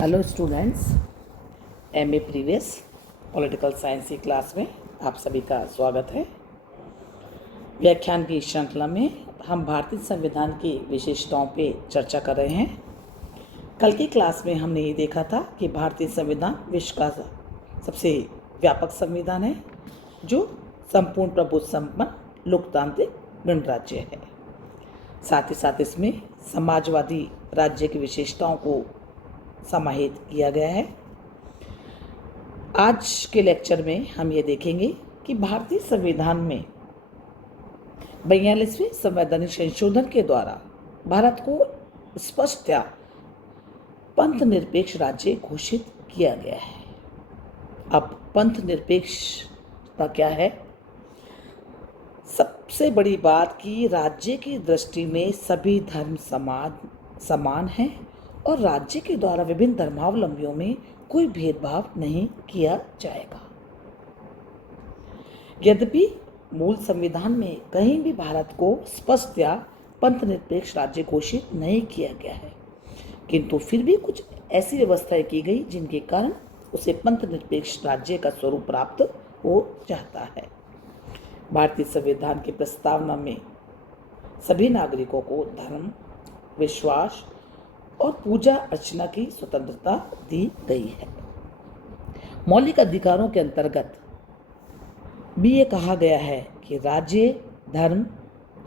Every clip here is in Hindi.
Hello students, MA previous political science की क्लास में आप सभी का स्वागत है। व्याख्यान की श्रृंखला में हम भारतीय संविधान की विशेषताओं पे चर्चा कर रहे हैं। कल की क्लास में हमने ये देखा था कि भारतीय संविधान विश्व का सबसे व्यापक संविधान है जो संपूर्ण प्रभुत्व संपन्न लोकतांत्रिक गणराज्य है। साथ ही साथ इसमें समाजवादी राज्य की विशेषताओं को समाहित किया गया है। आज के लेक्चर में हम ये देखेंगे कि भारतीय संविधान में 42वें संवैधानिक संशोधन के द्वारा भारत को स्पष्टतया पंथ निरपेक्ष राज्य घोषित किया गया है। अब पंथ निरपेक्षता क्या है? सबसे बड़ी बात कि राज्य की दृष्टि में सभी धर्म समान हैं और राज्य के द्वारा विभिन्न धर्मावलंबियों में कोई भेदभाव नहीं किया जाएगा। यद्यपि मूल संविधान में कहीं भी भारत को स्पष्टतया पंथ निरपेक्ष राज्य घोषित नहीं किया गया है, किंतु फिर भी कुछ ऐसी व्यवस्थाएं की गई जिनके कारण उसे पंथ निरपेक्ष राज्य का स्वरूप प्राप्त हो जाता है। भारतीय संविधान की प्रस्तावना में सभी नागरिकों को धर्म, विश्वास और पूजा अर्चना की स्वतंत्रता दी गई है। मौलिक अधिकारों के अंतर्गत भी ये कहा गया है कि राज्य, धर्म,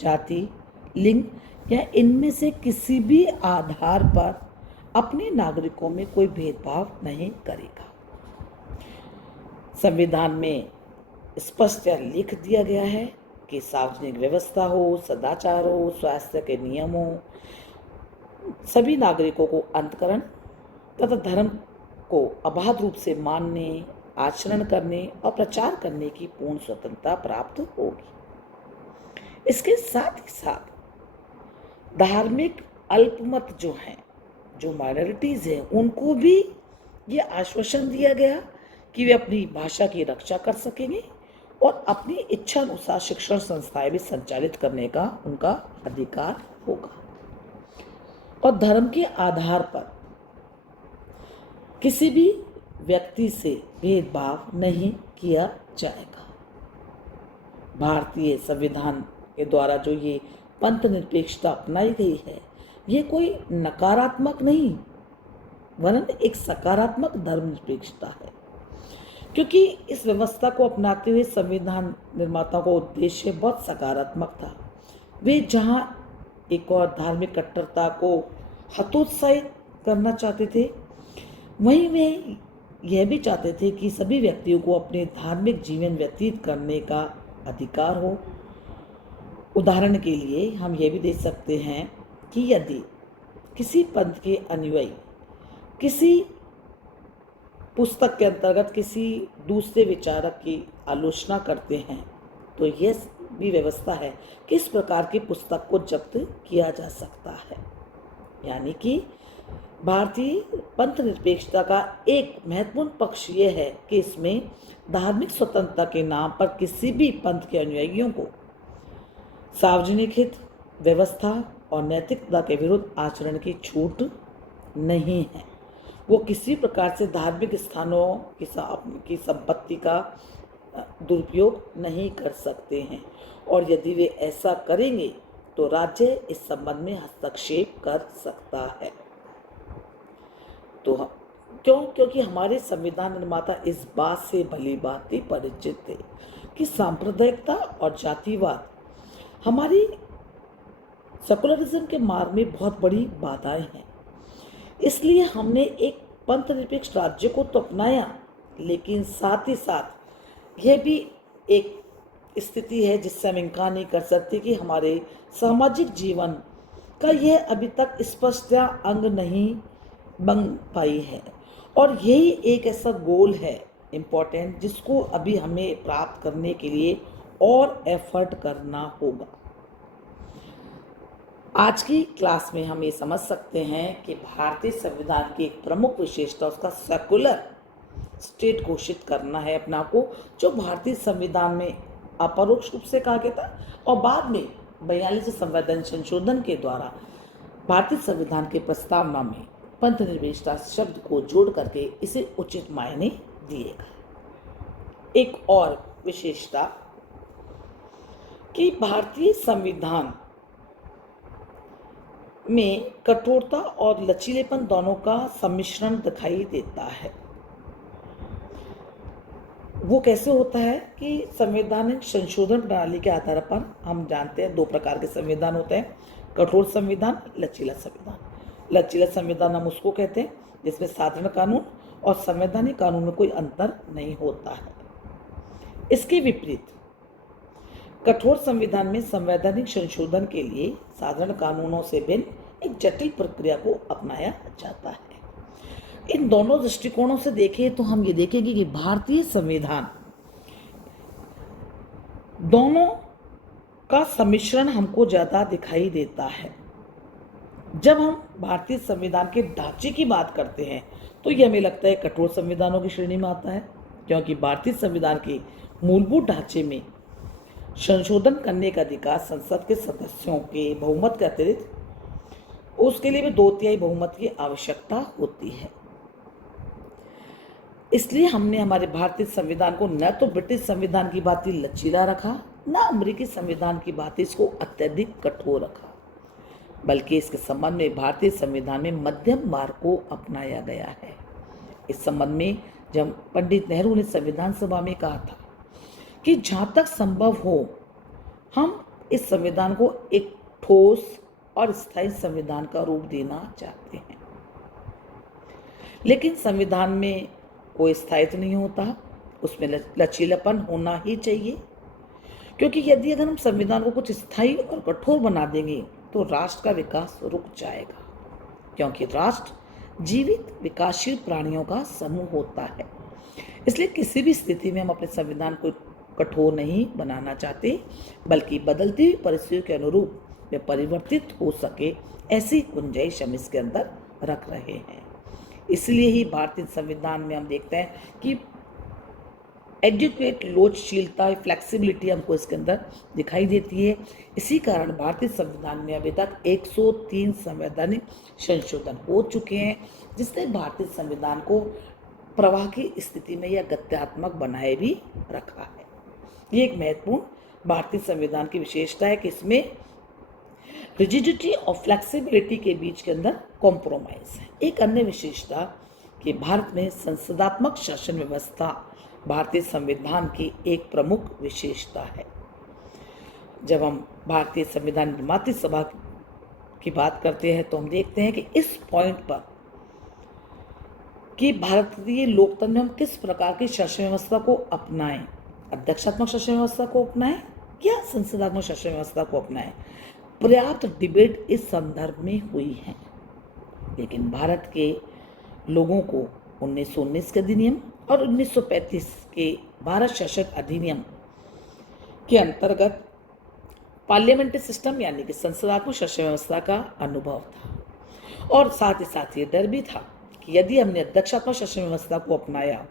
जाति, लिंग या इनमें से किसी भी आधार पर अपने नागरिकों में कोई भेदभाव नहीं करेगा। संविधान में स्पष्ट लिख दिया गया है कि सार्वजनिक व्यवस्था हो, सदाचार हो, स्वास्थ्य के नियम हो, सभी नागरिकों को अंतकरण तथा धर्म को अबाध रूप से मानने, आचरण करने और प्रचार करने की पूर्ण स्वतंत्रता प्राप्त होगी। इसके साथ ही साथ धार्मिक अल्पमत जो हैं, जो माइनॉरिटीज हैं, उनको भी ये आश्वासन दिया गया कि वे अपनी भाषा की रक्षा कर सकेंगे और अपनी इच्छा अनुसार शिक्षण संस्थाएं भी संचालित करने का उनका अधिकार होगा और धर्म के आधार पर किसी भी व्यक्ति से भेदभाव नहीं किया जाएगा। भारतीय संविधान के द्वारा जो ये पंथ निरपेक्षता अपनाई गई है, ये कोई नकारात्मक नहीं वरन एक सकारात्मक धर्मनिरपेक्षता है, क्योंकि इस व्यवस्था को अपनाते हुए संविधान निर्माताओं का उद्देश्य बहुत सकारात्मक था। वे जहां एक और धार्मिक कट्टरता को हतोत्साहित करना चाहते थे, वहीं वे यह भी चाहते थे कि सभी व्यक्तियों को अपने धार्मिक जीवन व्यतीत करने का अधिकार हो। उदाहरण के लिए हम यह भी देख सकते हैं कि यदि किसी पंथ के अनुयायी किसी पुस्तक के अंतर्गत किसी दूसरे विचारक की आलोचना करते हैं, तो यह भी व्यवस्था है कि इस प्रकार की पुस्तक को जब्त किया जा सकता है। यानी कि भारतीय पंथ निरपेक्षता का एक महत्वपूर्ण पक्ष यह है कि इसमें धार्मिक स्वतंत्रता के नाम पर किसी भी पंथ के अनुयायियों को सार्वजनिक हित, व्यवस्था और नैतिकता के विरुद्ध आचरण की छूट नहीं है। वो किसी प्रकार से धार्मिक स्थानों की संपत्ति का दुरुपयोग नहीं कर सकते हैं और यदि वे ऐसा करेंगे तो राज्य इस संबंध में हस्तक्षेप कर सकता है। तो क्योंकि हमारे संविधान निर्माता इस बात से भली भांति परिचित थे कि सांप्रदायिकता और जातिवाद हमारी सेकुलरिज्म के मार्ग में बहुत बड़ी बाधाएं हैं। इसलिए हमने एक पंथ निरपेक्ष राज्य को तो अपनाया, लेकिन साथ ही साथ यह भी एक स्थिति है जिससे हम इनकार नहीं कर सकते कि हमारे सामाजिक जीवन का यह अभी तक स्पष्ट अंग नहीं बन पाई है और यही एक ऐसा गोल है इम्पोर्टेंट जिसको अभी हमें प्राप्त करने के लिए और एफर्ट करना होगा। आज की क्लास में हम ये समझ सकते हैं कि भारतीय संविधान की एक प्रमुख विशेषता उसका सेकुलर स्टेट घोषित करना है अपना को, जो भारतीय संविधान में अपरोक्ष रूप से कहा गया था और बाद में 42वें संवैधानिक संशोधन के द्वारा भारतीय संविधान की प्रस्तावना में पंथनिरपेक्षता शब्द को जोड़ करके इसे उचित मायने दिए गए। एक और विशेषता कि भारतीय संविधान में कठोरता और लचीलेपन दोनों का सम्मिश्रण दिखाई देता है। वो कैसे होता है कि संवैधानिक संशोधन प्रणाली के आधार पर हम जानते हैं 2 प्रकार के संविधान होते हैं, कठोर संविधान, लचीला संविधान। लचीला संविधान हम उसको कहते हैं जिसमें साधारण कानून और संवैधानिक कानून में कोई अंतर नहीं होता है। इसके विपरीत कठोर संविधान में संवैधानिक संशोधन के लिए साधारण कानूनों से भिन्न एक जटिल प्रक्रिया को अपनाया जाता है। इन दोनों दृष्टिकोणों से देखें तो हम ये देखेंगे कि भारतीय संविधान दोनों का सम्मिश्रण हमको ज्यादा दिखाई देता है। जब हम भारतीय संविधान के ढांचे की बात करते हैं तो ये हमें लगता है कठोर संविधानों की श्रेणी में आता है, क्योंकि भारतीय संविधान के मूलभूत ढांचे में संशोधन करने का अधिकार संसद के सदस्यों के बहुमत के अतिरिक्त उसके लिए भी 2/3 बहुमत की आवश्यकता होती है। इसलिए हमने हमारे भारतीय संविधान को न तो ब्रिटिश संविधान की भांति लचीला रखा, न अमेरिकी संविधान की भांति इसको अत्यधिक कठोर रखा, बल्कि इसके संबंध में भारतीय संविधान में मध्यम मार्ग को अपनाया गया है। इस संबंध में जब पंडित नेहरू ने संविधान सभा में कहा था कि जहाँ तक संभव हो हम इस संविधान को एक ठोस और स्थायी संविधान का रूप देना चाहते हैं, लेकिन संविधान में कोई स्थायित्व नहीं होता, उसमें लचीलापन होना ही चाहिए, क्योंकि यदि अगर हम संविधान को कुछ स्थायी और कठोर बना देंगे तो राष्ट्र का विकास रुक जाएगा, क्योंकि राष्ट्र जीवित विकासशील प्राणियों का समूह होता है। इसलिए किसी भी स्थिति में हम अपने संविधान को कठोर नहीं बनाना चाहते, बल्कि बदलती हुई परिस्थितियों के अनुरूप वे परिवर्तित हो सके ऐसी गुंजाइश हम इसके अंदर रख रहे हैं। इसलिए ही भारतीय संविधान में हम देखते हैं कि एडुकेट लोचशीलता, फ्लेक्सिबिलिटी हमको इसके अंदर दिखाई देती है। इसी कारण भारतीय संविधान में अभी तक 103 संवैधानिक संशोधन हो चुके हैं, जिसने भारतीय संविधान को प्रवाह की स्थिति में या गत्यात्मक बनाए भी रखा है। ये एक महत्वपूर्ण भारतीय संविधान की विशेषता है कि इसमें रिजिडिटी और फ्लेक्सिबिलिटी के बीच के अंदर कॉम्प्रोमाइज है। एक अन्य विशेषता कि भारत में संसदात्मक शासन व्यवस्था भारतीय संविधान की एक प्रमुख विशेषता है। जब हम भारतीय संविधान निर्माता सभा की बात करते हैं तो हम देखते हैं कि इस पॉइंट पर कि भारतीय लोकतंत्र में हम किस प्रकार की शासन व्यवस्था को अपनाएं, अध्यक्षात्मक शासन व्यवस्था को अपनाएं या संसदात्मक शासन व्यवस्था को अपनाएं, पर्याप्त डिबेट इस संदर्भ में हुई है। लेकिन भारत के लोगों को 1919 के अधिनियम और 1935 के भारत शासक अधिनियम के अंतर्गत पार्लियामेंट्री सिस्टम यानी कि संसदात्मक शासन व्यवस्था का अनुभव था, और साथ ही साथ ये डर भी था कि यदि हमने अध्यक्षात्मक शासन व्यवस्था को अपनाया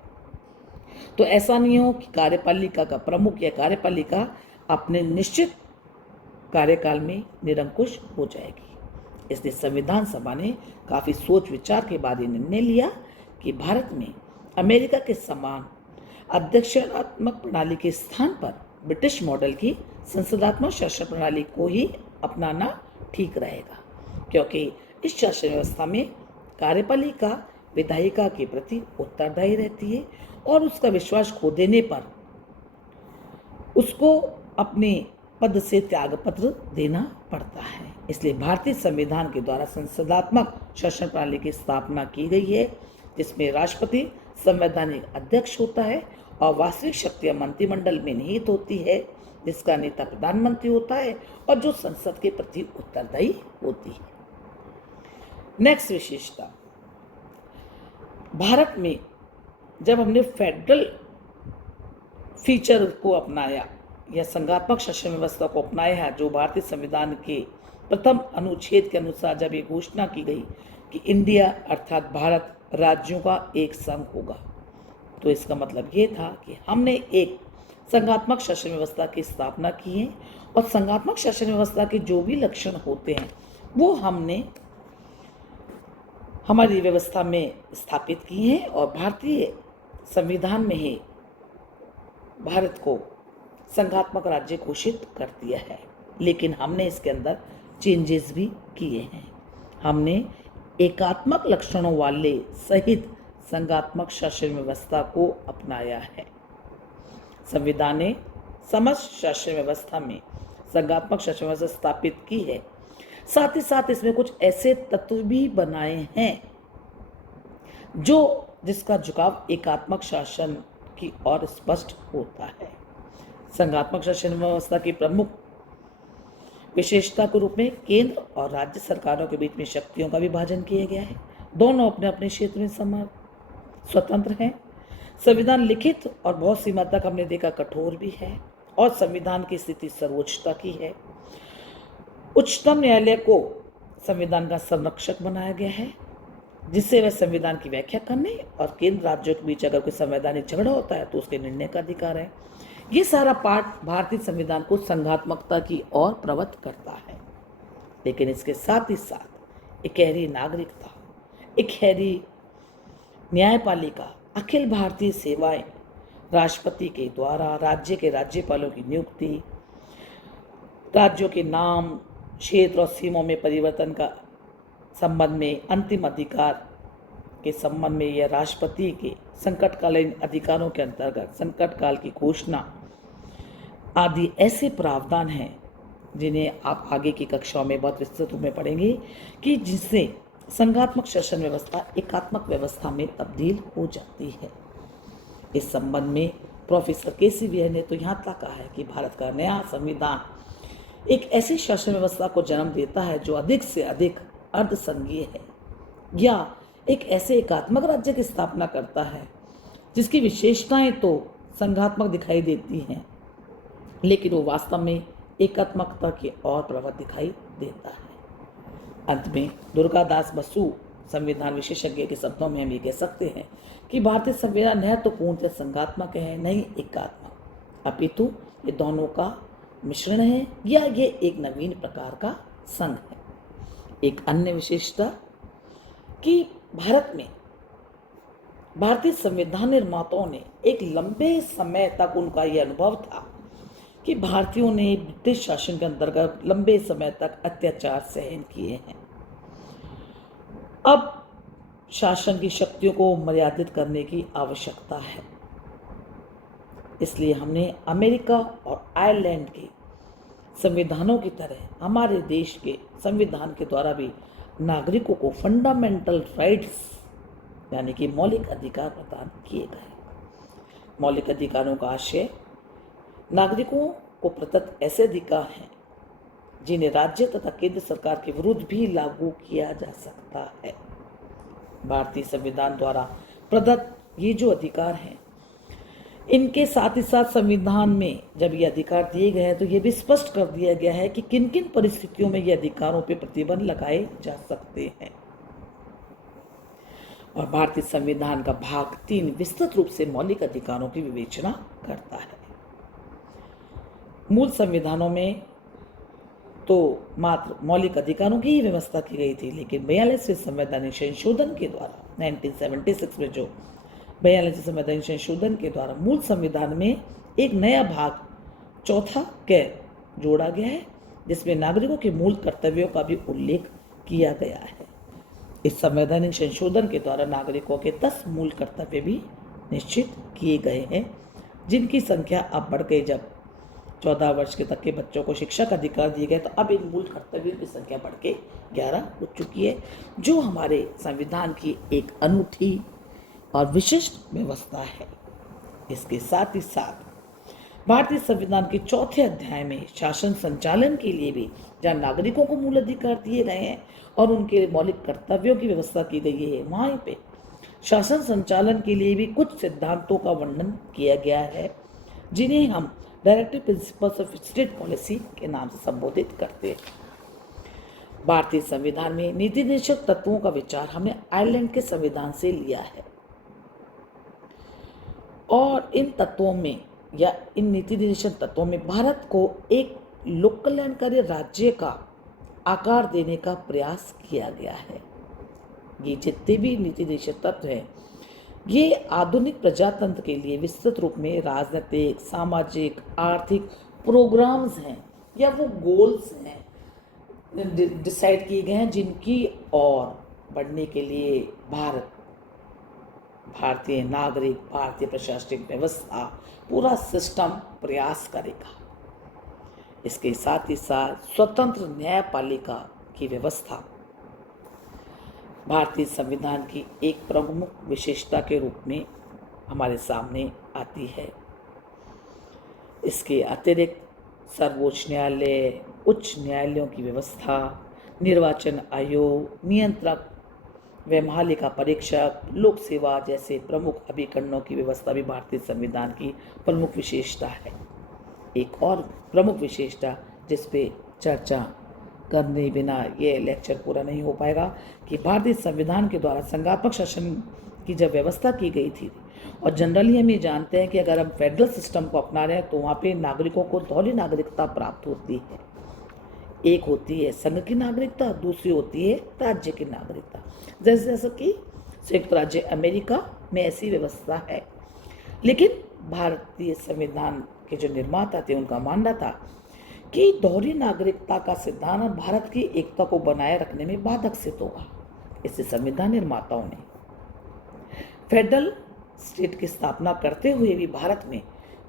तो ऐसा नहीं हो कि कार्यपालिका का प्रमुख या कार्यपालिका अपने निश्चित कार्यकाल में निरंकुश हो जाएगी। इसलिए संविधान सभा ने काफी सोच विचार के बाद निर्णय लिया कि भारत में अमेरिका के समान अध्यक्षात्मक प्रणाली के स्थान पर ब्रिटिश मॉडल की संसदात्मक शासन प्रणाली को ही अपनाना ठीक रहेगा, क्योंकि इस शासन व्यवस्था में कार्यपालिका विधायिका के प्रति उत्तरदायी रहती है और उसका विश्वास खो देने पर उसको अपने पद से त्यागपत्र देना पड़ता है। इसलिए भारतीय संविधान के द्वारा संसदात्मक शासन प्रणाली की स्थापना की गई है, जिसमें राष्ट्रपति संवैधानिक अध्यक्ष होता है और वास्तविक शक्तियां मंत्रिमंडल में निहित होती है, जिसका नेता प्रधानमंत्री होता है और जो संसद के प्रति उत्तरदायी होती है। नेक्स्ट विशेषता, भारत में जब हमने फेडरल फीचर को अपनाया या संघात्मक शासन व्यवस्था को अपनाया है, जो भारतीय संविधान के प्रथम अनुच्छेद के अनुसार जब ये घोषणा की गई कि इंडिया अर्थात भारत राज्यों का एक संघ होगा, तो इसका मतलब ये था कि हमने एक संघात्मक शासन व्यवस्था की स्थापना की है और संघात्मक शासन व्यवस्था के जो भी लक्षण होते हैं वो हमारी व्यवस्था में स्थापित की हैं और भारतीय संविधान में ही भारत को संघात्मक राज्य घोषित कर दिया है। लेकिन हमने इसके अंदर चेंजेस भी किए हैं। हमने एकात्मक लक्षणों वाले सहित संघात्मक शासन व्यवस्था को अपनाया है। संविधान ने समस्त शासन व्यवस्था में संघात्मक शासन व्यवस्था स्थापित की है। साथ ही साथ इसमें कुछ ऐसे तत्व भी बनाए हैं जिसका झुकाव एकात्मक शासन की ओर स्पष्ट होता है। संघात्मक शासन व्यवस्था की प्रमुख विशेषता के रूप में केंद्र और राज्य सरकारों के बीच में शक्तियों का विभाजन किया गया है। दोनों अपने अपने क्षेत्र में स्वतंत्र हैं। संविधान लिखित और बहुत सीमा तक हमने देखा कठोर भी है और संविधान की स्थिति सर्वोच्चता की है। उच्चतम न्यायालय को संविधान का संरक्षक बनाया गया है, जिससे वह संविधान की व्याख्या करने और केंद्र राज्यों के बीच अगर कोई संवैधानिक झगड़ा होता है तो उसके निर्णय का अधिकार है। ये सारा पार्ट भारतीय संविधान को संघात्मकता की ओर प्रवृत्त करता है। लेकिन इसके साथ ही साथ एक गहरी नागरिकता, एक गहरी न्यायपालिका, अखिल भारतीय सेवाएं, राष्ट्रपति के द्वारा राज्य के राज्यपालों की नियुक्ति, राज्यों के नाम, क्षेत्र और सीमाओं में परिवर्तन का संबंध में अंतिम अधिकार के संबंध में यह राष्ट्रपति के संकटकालीन अधिकारों के अंतर्गत संकट काल की घोषणा आदि ऐसे प्रावधान हैं जिन्हें आप आगे की कक्षाओं में बहुत विस्तृत रूप में पढ़ेंगे कि जिससे संघात्मक शासन व्यवस्था एकात्मक व्यवस्था में तब्दील हो जाती है। इस संबंध में प्रोफेसर केसी वियर ने तो यहाँ तक कहा है कि भारत का नया संविधान एक ऐसी शासन व्यवस्था को जन्म देता है जो अधिक से अधिक अर्धसंघीय है, या एक ऐसे एकात्मक राज्य की स्थापना करता है जिसकी विशेषताएं तो संघात्मक दिखाई देती हैं, लेकिन वो वास्तव में एकात्मकता की ओर प्रवृत्त दिखाई देता है। अंत में दुर्गादास बसु संविधान विशेषज्ञ के शब्दों में हम ये कह सकते हैं कि भारतीय संविधान न तो पूर्णतः संघात्मक है न ही एकात्मक, अपितु ये दोनों का मिश्रण है या ये एक नवीन प्रकार का संघ है। एक अन्य विशेषता कि भारत में भारतीय संविधान निर्माताओं ने एक लंबे समय तक उनका यह अनुभव था कि भारतीयों ने ब्रिटिश शासन के अंतर्गत लंबे समय तक अत्याचार सहन किए हैं। अब शासन की शक्तियों को मर्यादित करने की आवश्यकता है। इसलिए हमने अमेरिका और आयरलैंड के संविधानों की तरह हमारे देश के संविधान के द्वारा भी नागरिकों को फंडामेंटल राइट्स यानी कि मौलिक अधिकार प्रदान किए गए। मौलिक अधिकारों का आशय नागरिकों को प्रदत्त ऐसे अधिकार हैं जिन्हें राज्य तथा केंद्र सरकार के विरुद्ध भी लागू किया जा सकता है। भारतीय संविधान द्वारा प्रदत्त ये जो अधिकार हैं, इनके साथ ही साथ संविधान में जब ये अधिकार दिए गए हैं तो ये भी स्पष्ट कर दिया गया है कि किन किन परिस्थितियों में ये अधिकारों पर प्रतिबंध लगाए जा सकते हैं। और भारतीय संविधान का भाग 3 विस्तृत रूप से मौलिक अधिकारों की विवेचना करता है। मूल संविधानों में तो मात्र मौलिक अधिकारों की ही व्यवस्था की गई थी, लेकिन 42वें संवैधानिक संशोधन के द्वारा 1976 में जो 42वें संवैधानिक संशोधन के द्वारा मूल संविधान में एक नया भाग 4 क जोड़ा गया है, जिसमें नागरिकों के मूल कर्तव्यों का भी उल्लेख किया गया है। इस संवैधानिक संशोधन के द्वारा नागरिकों के 10 मूल कर्तव्य भी निश्चित किए गए हैं, जिनकी संख्या अब बढ़ गई। जब 14 वर्ष के तक के बच्चों को शिक्षा का अधिकार दिए गए तो अब इन मूल कर्तव्यों की संख्या बढ़ के 11 हो चुकी है, जो हमारे संविधान की एक अनूठी और विशिष्ट व्यवस्था है। इसके साथ ही साथ भारतीय संविधान के 4थे अध्याय में शासन संचालन के लिए भी, जहाँ नागरिकों को मूल अधिकार दिए गए हैं और उनके मौलिक कर्तव्यों की व्यवस्था की गई है, वहीं पे शासन संचालन के लिए भी कुछ सिद्धांतों का वर्णन किया गया है, जिन्हें हम directive principles of state policy के नाम से संबोधित करते हैं। भारतीय संविधान में नीति निर्देशक तत्वों का विचार हमने आयरलैंड के संविधान से लिया है और इन तत्वों में या इन नीति निर्देशक तत्वों में भारत को एक लोक कल्याणकारी राज्य का आकार देने का प्रयास किया गया है। ये जितने भी नीति निर्देशक तत्व हैं, ये आधुनिक प्रजातंत्र के लिए विस्तृत रूप में राजनीतिक, सामाजिक, आर्थिक प्रोग्राम्स हैं या वो गोल्स हैं डिसाइड किए गए हैं, जिनकी ओर बढ़ने के लिए भारतीय नागरिक, भारतीय प्रशासनिक व्यवस्था, पूरा सिस्टम प्रयास करेगा। इसके साथ ही साथ स्वतंत्र न्यायपालिका की व्यवस्था भारतीय संविधान की एक प्रमुख विशेषता के रूप में हमारे सामने आती है। इसके अतिरिक्त सर्वोच्च न्यायालय, उच्च न्यायालयों की व्यवस्था, निर्वाचन आयोग, नियंत्रक व महालेखा परीक्षक, लोक सेवा जैसे प्रमुख अभिकरणों की व्यवस्था भी भारतीय संविधान की प्रमुख विशेषता है। एक और प्रमुख विशेषता जिस पे चर्चा करने बिना ये लेक्चर पूरा नहीं हो पाएगा कि भारतीय संविधान के द्वारा संघात्मक शासन की जब व्यवस्था की गई थी, और जनरली हम ये जानते हैं कि अगर हम फेडरल सिस्टम को अपना रहे हैं तो वहाँ पे नागरिकों को दोहरी नागरिकता प्राप्त होती है। एक होती है संघ की नागरिकता, दूसरी होती है राज्य की नागरिकता। जैसे कि संयुक्त राज्य अमेरिका में ऐसी व्यवस्था है। लेकिन भारतीय संविधान के जो निर्माता थे उनका मानना था कि दोहरी नागरिकता का सिद्धांत भारत की एकता को बनाए रखने में बाधक सिद्ध होगा। इससे संविधान निर्माताओं ने फेडरल स्टेट की स्थापना करते हुए भी भारत में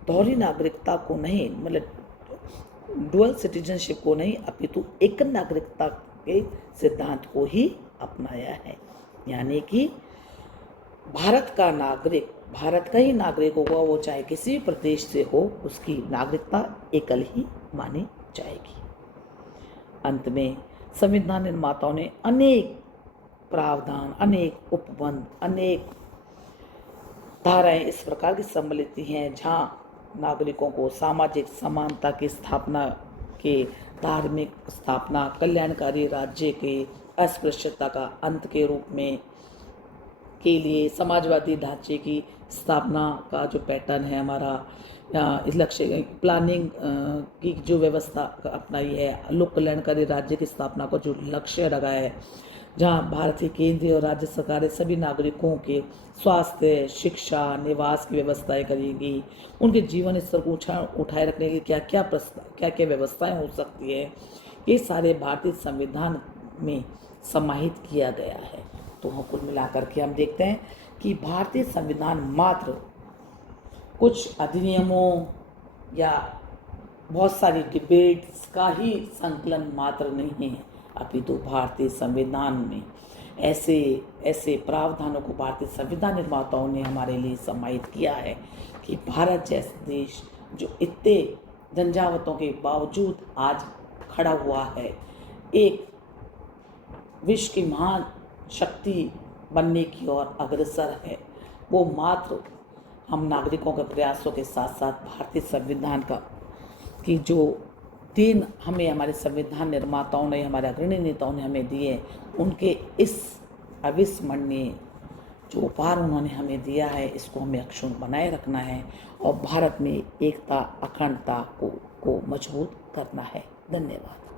दोहरी नागरिकता को नहीं, मतलब डुअल सिटीजनशिप को नहीं, अपितु एक नागरिकता के सिद्धांत को ही अपनाया है। यानी कि भारत का नागरिक भारत का ही नागरिक होगा, वो चाहे किसी भी प्रदेश से हो, उसकी नागरिकता एकल ही मानी जाएगी। अंत में संविधान निर्माताओं ने अनेक प्रावधान, अनेक उपबंध, अनेक धाराएं इस प्रकार की सम्मिलित हैं जहाँ नागरिकों को सामाजिक समानता की स्थापना के, धार्मिक स्थापना, कल्याणकारी राज्य के अस्पृश्यता का अंत के रूप में के लिए समाजवादी ढांचे की स्थापना का जो पैटर्न है हमारा, इस लक्ष्य प्लानिंग की जो व्यवस्था अपनाई है, लोक कल्याणकारी राज्य की स्थापना को जो लक्ष्य रखा है, जहां भारतीय केंद्रीय और राज्य सरकारें सभी नागरिकों के स्वास्थ्य, शिक्षा, निवास की व्यवस्थाएं करेंगी, उनके जीवन स्तर को उठाए रखने के लिए क्या क्या व्यवस्थाएं हो सकती है, ये सारे भारतीय संविधान में समाहित किया गया है। तो कुल मिलाकर के हम देखते हैं कि भारतीय संविधान मात्र कुछ अधिनियमों या बहुत सारी डिबेट्स का ही संकलन मात्र नहीं है, अपितु भारतीय संविधान में ऐसे प्रावधानों को भारतीय संविधान निर्माताओं ने हमारे लिए समाहित किया है कि भारत जैसे देश जो इतने झंझावतों के बावजूद आज खड़ा हुआ है, एक विश्व की महान शक्ति बनने की ओर अग्रसर है, वो मात्र हम नागरिकों के प्रयासों के साथ साथ भारतीय संविधान की जो देन हमें हमारे संविधान निर्माताओं ने, हमारे अग्रणी नेताओं ने हमें दिए, उनके इस अविस्मरणीय जो उपहार उन्होंने हमें दिया है, इसको हमें अक्षुण्ण बनाए रखना है और भारत में एकता, अखंडता को मजबूत करना है। धन्यवाद।